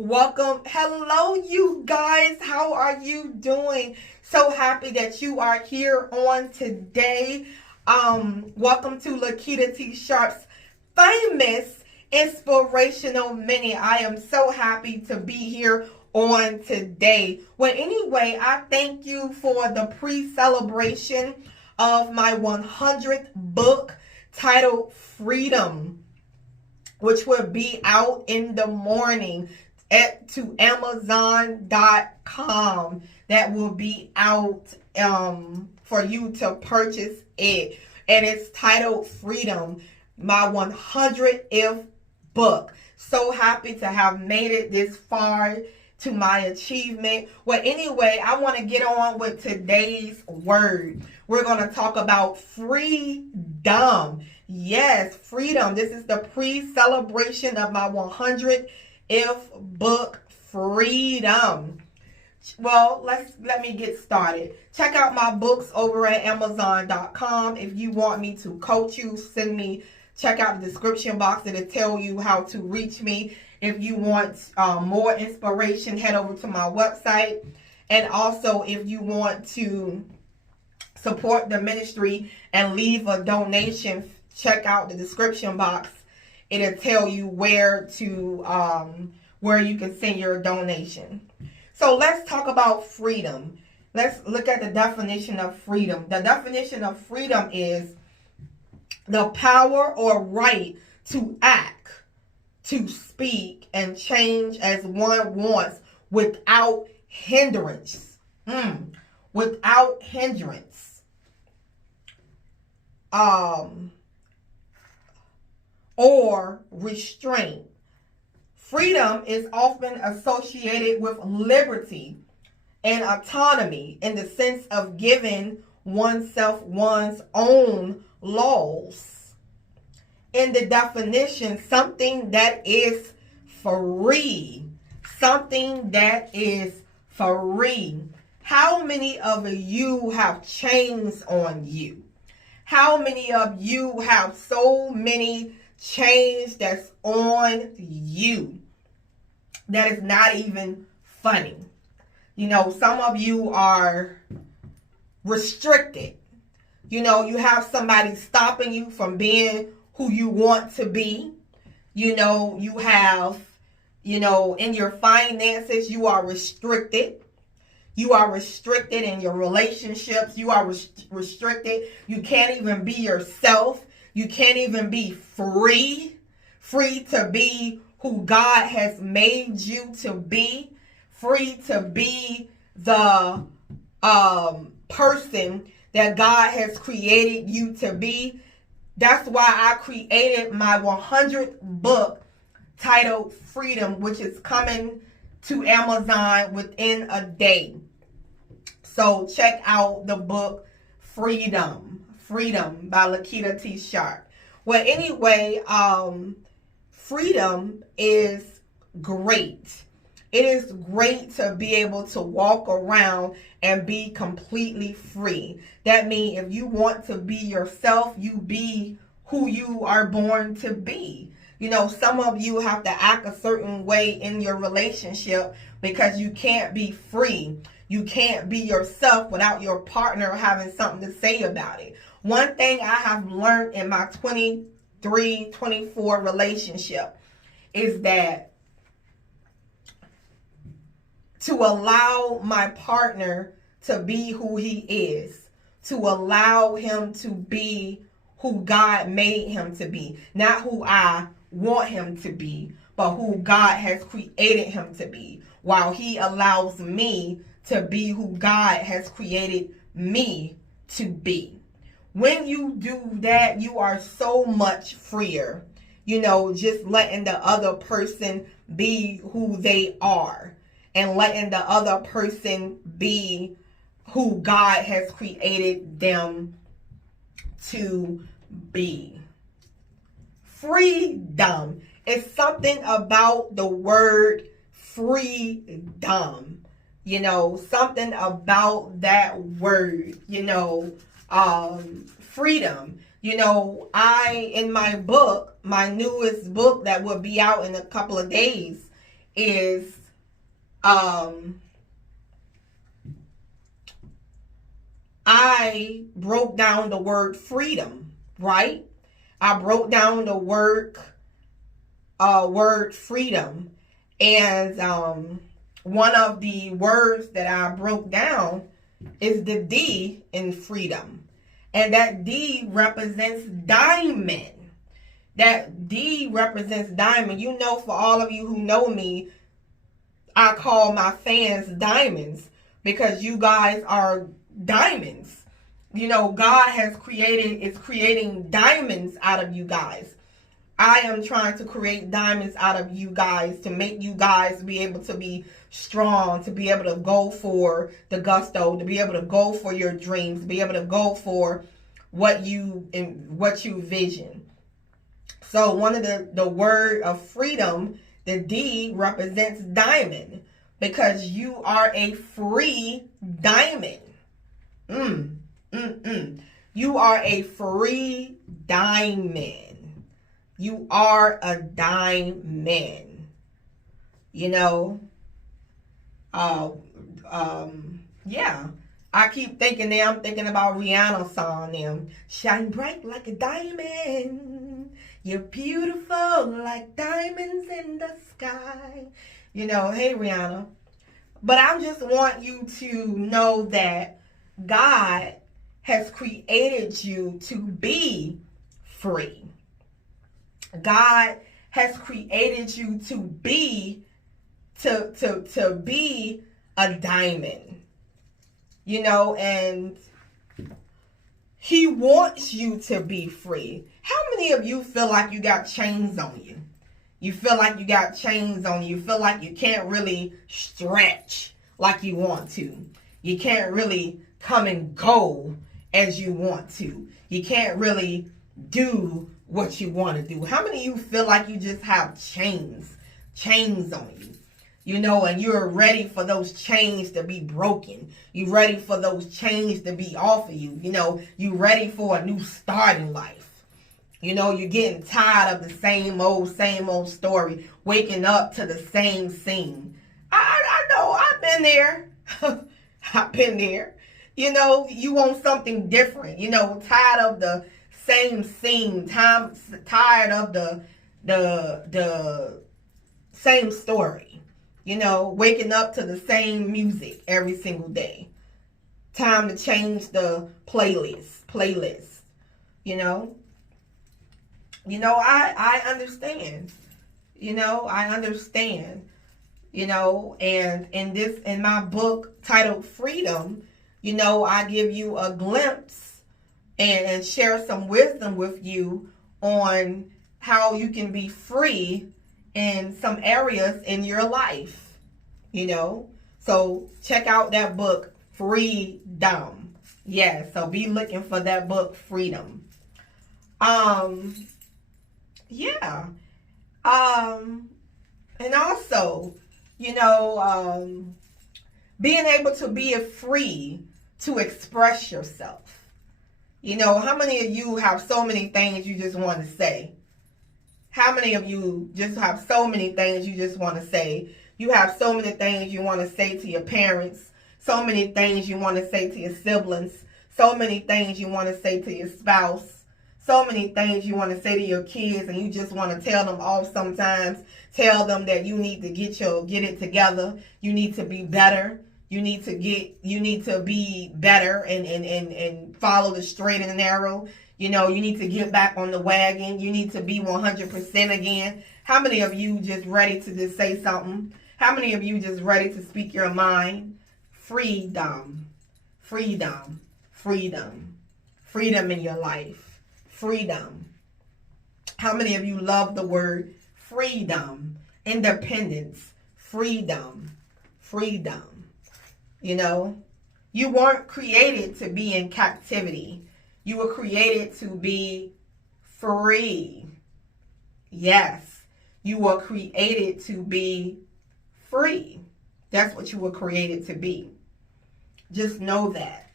Welcome. Hello, you guys. How are you doing? So happy that you are here on today. Welcome to Lakitatsharpe's famous inspirational mini. I am so happy to be here on today. Well, anyway, I thank you for the pre-celebration of my 100th book titled Freedom, which will be out in the morning to Amazon.com. That will be out for you to purchase it. And it's titled Freedom, my 100th book. So happy to have made it this far to my achievement. Well, anyway, I want to get on with today's word. We're going to talk about freedom. Yes, freedom. This is the pre-celebration of my 100th book, Freedom. Well, let me get started. Check out my books over at Amazon.com. If you want me to coach you, check out the description box. It'll tell you how to reach me. If you want more inspiration, head over to my website. And also, if you want to support the ministry and leave a donation, check out the description box. It'll tell you where you can send your donation. So let's talk about freedom. Let's look at the definition of freedom. The definition of freedom is the power or right to act, to speak, and change as one wants without hindrance. Without hindrance. Or restraint. Freedom is often associated with liberty and autonomy in the sense of giving oneself one's own laws. In the definition, something that is free. Something that is free. How many of you have chains on you? How many of you have so many chains that's on you? That is not even funny. You know, some of you are restricted. You know, you have somebody stopping you from being who you want to be. You know, you have, in your finances, you are restricted. You are restricted in your relationships. You are restricted. You can't even be yourself. You can't even be free to be who God has made you to be, free to be the person that God has created you to be. That's why I created my 100th book titled Freedom, which is coming to Amazon within a day. So check out the book Freedom by Lakitatsharpe. Well, anyway, freedom is great. It is great to be able to walk around and be completely free. That means if you want to be yourself, you be who you are born to be. You know, some of you have to act a certain way in your relationship because you can't be free. You can't be yourself without your partner having something to say about it. One thing I have learned in my 24 relationship is that to allow my partner to be who he is, to allow him to be who God made him to be, not who I want him to be, but who God has created him to be, while he allows me to be who God has created me to be. When you do that, you are so much freer. You know, just letting the other person be who they are and letting the other person be who God has created them to be. Freedom is something about the word freedom. You know, something about that word, freedom. You know, in my book, my newest book that will be out in a couple of days, is I broke down the word freedom, right? I broke down the word freedom, and one of the words that I broke down is the D in freedom, and that D represents diamond. That D represents diamond. You know, for all of you who know me, I call my fans diamonds because you guys are diamonds. You know, God is creating diamonds out of you guys. I am trying to create diamonds out of you guys to make you guys be able to be strong, to be able to go for the gusto, to be able to go for your dreams, to be able to go for what you vision. So one of the word of freedom, the D represents diamond because you are a free diamond. You are a free diamond. You are a diamond. You know, yeah. I keep thinking now, I'm thinking about Rihanna's song now. Shine bright like a diamond. You're beautiful like diamonds in the sky. You know, hey Rihanna. But I just want you to know that God has created you to be free. God has created you to be a diamond. You know, and He wants you to be free. How many of you feel like you got chains on you? You feel like you got chains on you. You feel like you can't really stretch like you want to. You can't really come and go as you want to. You can't really do what you want to do. How many of you feel like you just have chains on you? You know, and you're ready for those chains to be broken. You're ready for those chains to be off of you. You know, you're ready for a new start in life. You know, you're getting tired of the same old story, waking up to the same scene. I know, I've been there. I've been there. You know, you want something different. You know, tired of the same scene, tired of the same story. You know, waking up to the same music every single day. Time to change the playlist. You know, I understand. You know, I understand. You know, and in my book titled Freedom, you know, I give you a glimpse and share some wisdom with you on how you can be free in some areas in your life, you know. So check out that book, Freedom. Yeah, so be looking for that book, Freedom. Yeah. And also, you know, being able to be free to express yourself. You know, how many of you have so many things you just want to say? How many of you just have so many things you just want to say? You have so many things you want to say to your parents, so many things you want to say to your siblings, so many things you want to say to your spouse, so many things you want to say to your kids, and you just want to tell them off sometimes. Tell them that you need to get it together. You need to be better. You need to be better and follow the straight and narrow. You know, you need to get back on the wagon. You need to be 100% again. How many of you just ready to just say something? How many of you just ready to speak your mind? Freedom. Freedom. Freedom. Freedom in your life. Freedom. How many of you love the word freedom? Independence. Freedom. Freedom. You know, you weren't created to be in captivity. You were created to be free. Yes, you were created to be free. That's what you were created to be. Just know that.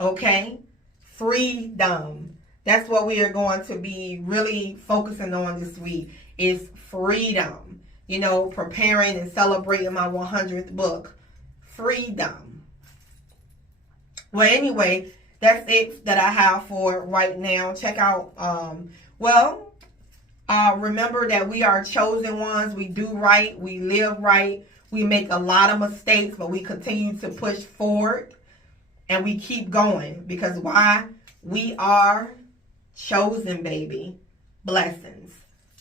Okay? Freedom. That's what we are going to be really focusing on this week is freedom. you know, preparing and celebrating my 100th book. Freedom. Well, anyway, that's it that I have for right now. Check out, remember that we are chosen ones. We do right. We live right. We make a lot of mistakes, but we continue to push forward and we keep going because why? We are chosen, baby. Blessings.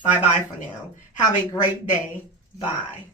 Bye-bye for now. Have a great day. Bye.